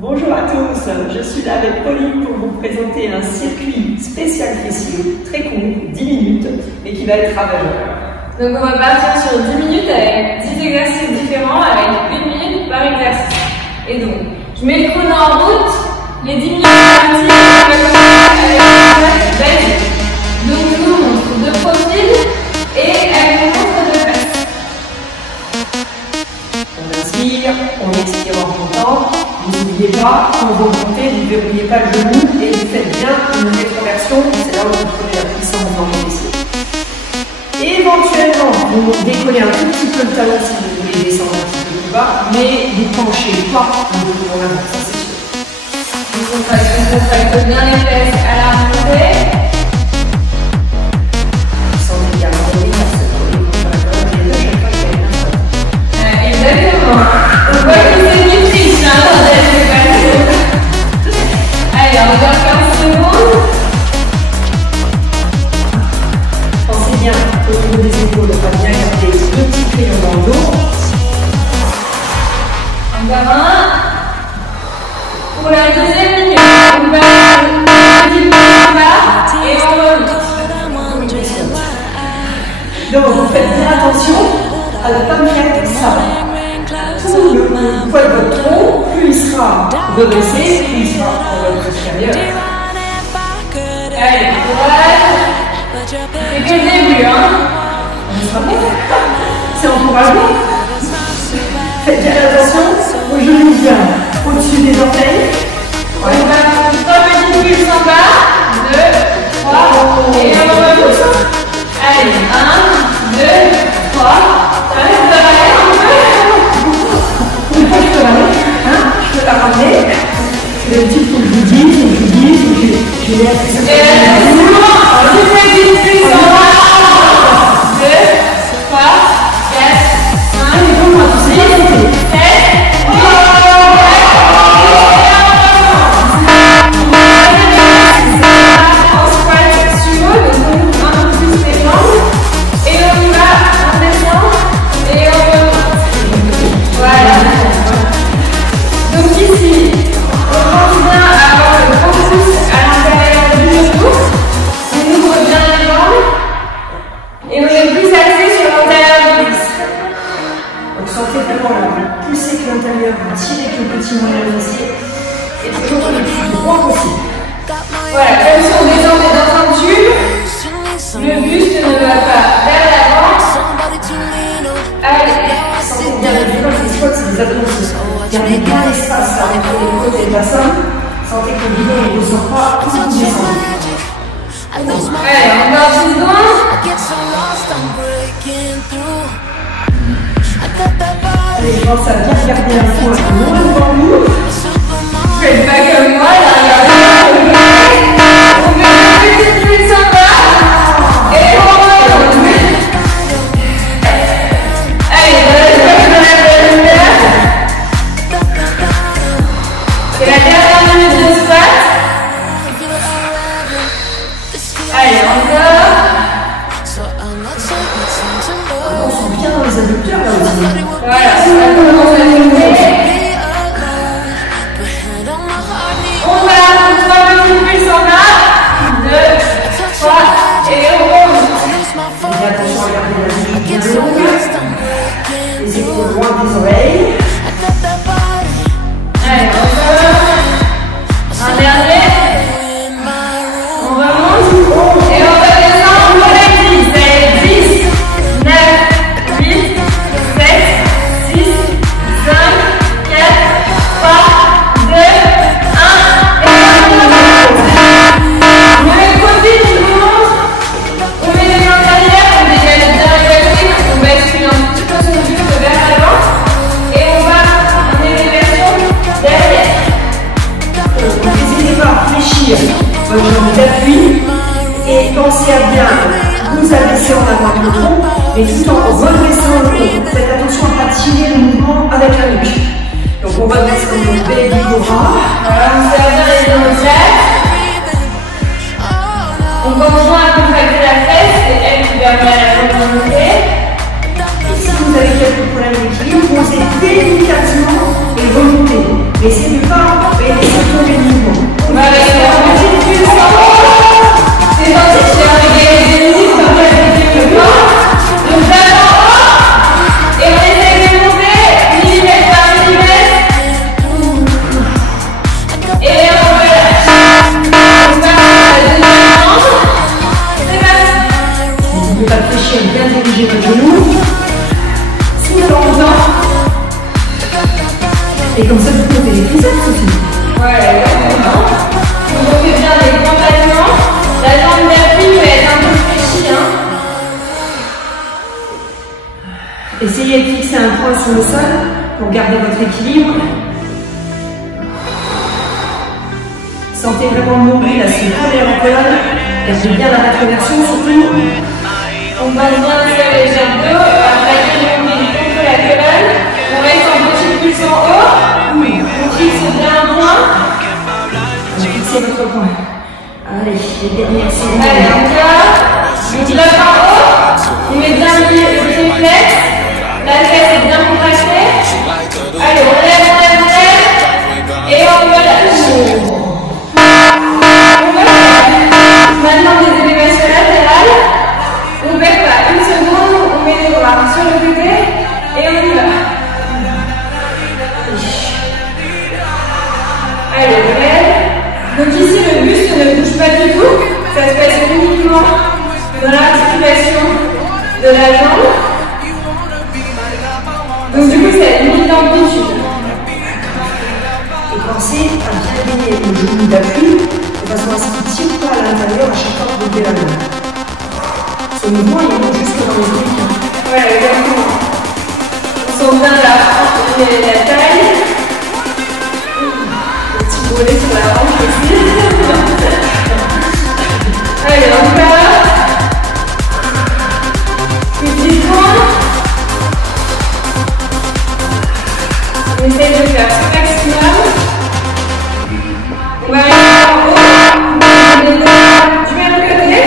Bonjour à tous, je suis là avec Pauline pour vous présenter un circuit spécial fessier, très court, 10 minutes, mais qui va être ravageur. Donc on va partir sur 10 minutes avec 10 exercices différents avec 1 minute par exercice. Et donc, je mets le chrono en route, les 10 minutes parties, on va commencer avec la basique. Donc je vous montre de profil et avec mon contre de face. On inspire, on expire en comptant. Vous n'oubliez pas, quand vous montez, vous ne verrouillez pas le genou et vous faites bien une rétroversion, c'est là où vous prenez la puissance dans les fessiers. Éventuellement, vous décollez un tout petit peu le talon si vous voulez descendre un petit peu plus bas, mais vous penchez pas au niveau de l'avant, ça c'est sûr. Donc on contracte bien les fesses à la montée. Sans également les fesses pour les contracteurs, et là, chaque fois qu'il y a une personne. Exactement. On voit que c'est une triche, hein, dans cette préparation. Allez, encore 15 secondes. Pensez bien au niveau des épaules, on va bien garder le petit crayon dans le dos. Encore un. Pour la deuxième minute, on va un petit peu en bas et on remonte. Donc vous faites bien attention à ne pas mettre ça. Tout le poids de votre tronc, plus il sera redressé, plus il sera en votre supérieur. Allez, droite. C'est que le début, hein. On sera bon. C'est encourageant. Faites bien attention aux genoux bien au-dessus des orteils. On va faire 3 petites pulses en bas. 2, 3, et on remonte. Allez, 1, 2, 3. Ça reste de l'arrière un peu. Une fois que je peux la ramener. C'est le type que je vous dis, je vais faire ça. C'est bon, on fait 10 pulses en bas. 2, 3, 4, 5, 6, 7, 8, voilà, comme si on descendait dans un tube, le buste ne va pas vers l'avant. Allez, Sentez bien la violence des squats, c'est des abdominaux. Gardez bien l'espace entre les côtes et le bassin. Sentez que le bidon ne ressort pas tout vous descendez. Allez, encore 10 secondes. Allez, je pense à bien garder un point loin devant nous. Faites pas comme moi, là, regardez. On met une petite pulse en bas. Et on remonte. Allez, dans la lumière. C'est la dernière minute de squat. Allez, encore. On sent bien dans les adducteurs là aussi. Voilà, on va commencer à monter. On va faire 3 petites pulses en bas. 2, 3, et on remonte. Faites attention à garder la nuque bien longue. Les épaules loin des oreilles. Allez, encore. Un dernier. On remonte. Et on va descendre pour les 10. Allez, 10, 9, 8, 7, 6, 5, 4, 3, 2, 1. Et on remonte. On met le profil, tout le monde. On met les mains derrière, on dégage bien les pelviques, on bascule un petit peu son buste vers l'avant. Et on va en élévation derrière. N'hésitez pas à fléchir votre jambe d'appui et pensez à bien vous abaisser en avant le tronc, mais tout en redressant le tronc. Faites attention à ne pas tirer le mouvement avec la nuque. Donc on va descendre le baby cobra. Voilà, on serre bien les omoplates. On conjoint à contracter la fesse, c'est elle qui permet à la remonter. Et si vous avez quelques problèmes d'équilibre, posez délicatement et remontez. Mais essayez de ne pas laisser tomber le mouvement. On va rester en petite pulse en haut. C'est gentil, je vais regarder des musiques comme ça, je le corps. Donc d'abord en haut. Et on essaye de monter millimètre par millimètre. Et on relâche. On part sur la deuxième jambe. C'est parti. N'hésitez pas à fléchir, bien diriger votre genou. Souffle en temps. Et comme ça, vous pouvez les triceps aussi. Ouais, exactement. Donc on fait bien les grands battements. La jambe d'appui peut être un peu fléchie. Hein. Essayez de fixer un point sur le sol pour garder votre équilibre. Sentez vraiment le nombril à se coller en colonne. Gardez bien la rétroversion surtout. On passe bien sur les abdos. Après, on met contre la colonne. On reste en petite pulse en haut. On fixe bien un point. Fixez votre point. Allez, les dernières secondes. Allez, on bloque en haut. On met bien le pied flex. La tête est bien contractée. Allez, on lève. Et on relâche. Maintenant, des élévations latérales. On ne perd pas une seconde. On met les bras sur le côté. Et on y va. Allez, on lève. Donc ici, le buste ne bouge pas du tout. Ça se passe uniquement dans l'articulation de la jambe. Donc du coup, c'est limite d'amplitude. Et pensez à bien gagner le genou d'appui de façon à ce qu'il ne tire pas à l'intérieur à chaque fois que vous levez la main. Ce mouvement, il monte jusque dans les briques. Voilà, exactement. On sent bien la taille. Le petit volet sur la hanche aussi. Allez, encore. Une petite pointe. On essaye de faire ce maximum. On va aller en haut. On met les doigts du même côté.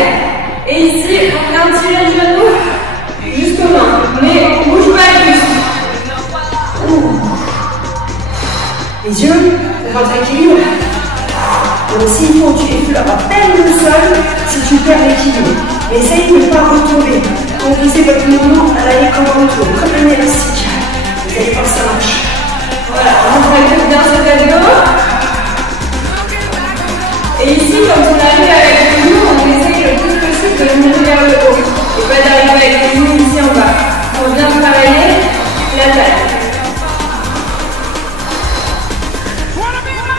Et ici, on vient tirer le genou jusqu'aux mains. Mais on ne bouge pas le buste. Les yeux, pour votre équilibre. Et aussi, il faut que tu effleures à peine le sol si tu perds l'équilibre. Mais essayez de ne pas retomber. Conduisez votre mouvement à l'aller comme un retour, comme un élastique. Vous allez voir, ça marche. Voilà, on contracte bien cet abdos. Et ici, quand on arrive avec le genou, on essaie le plus possible de monter vers le haut. Et pas d'arriver avec le genou ici en bas. On vient travailler la taille.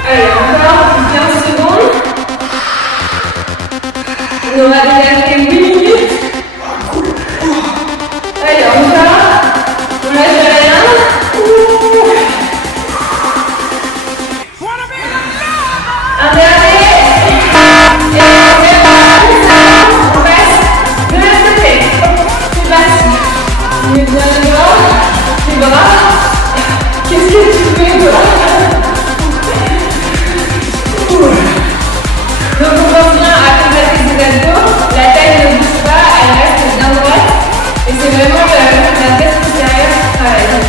Allez, encore 15 secondes. On aura déjà fait 8 minutes. Allez, encore. On lâche rien. Un dernier. Et on passe de l'autre côté. C'est parti. On met bien les bras. Qu'est-ce que tu fais, toi? Donc on pense bien à contracter ses abdos, la taille ne bouge pas, elle reste bien droite. Et c'est vraiment la tête supérieure qui travaille.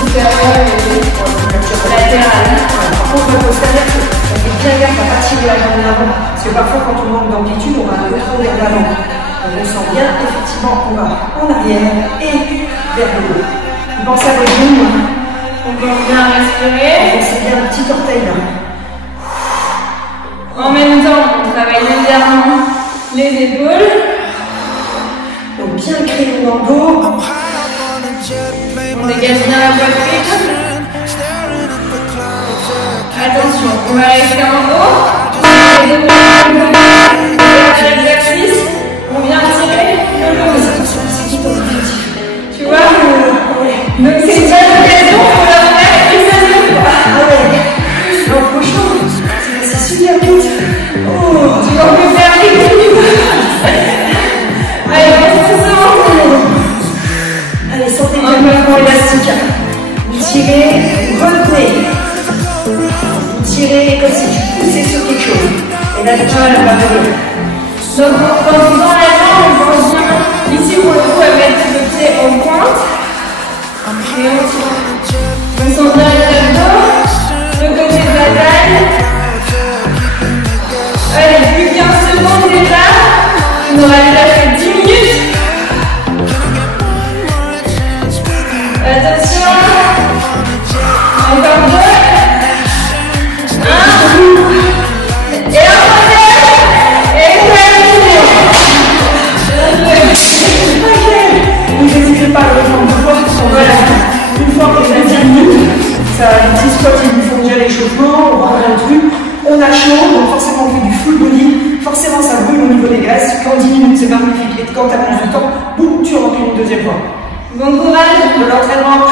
Supérieure et latérale. Par contre, il faut se dire que ça fait bien gaffe à pas tirer la jambe d'avant. Parce que parfois, quand on manque d'amplitude, on va un peu trop vers l'avant. Donc on sent bien, effectivement, on va en arrière et vers le haut. Vous pensez à votre genou. On peut bien respirer. C'est bien le petit orteil là. En même temps, on travaille légèrement les épaules. Donc bien créer le dos. On dégage bien la poitrine. Attention, on va rester en haut. Les épaules, l'exercice. On vient tirer le dos. Tu vois? Donc c'est une bonne occasion pour leur faire une deuxième fois. Ah ouais. Non, franchement, c'est super vite. Oh, tu vas me faire l'équilibre. Allez, allez, sentez bien le mouvement élastique. Vous tirez, vous retenez. Vous tirez comme si tu poussais sur quelque chose. Et là, tu vas la barrer. Donc, dans la jambe, on pense bien. Ici, pour le coup, à mettre le pied en pointe. Et on sent bien les abdos. donc forcément on fait du full body, forcément ça brûle au niveau des graisses. Quand 10 minutes c'est magnifique, et quand tu as plus de temps, boum, tu rentres une deuxième fois. Bon courage De l'entraînement.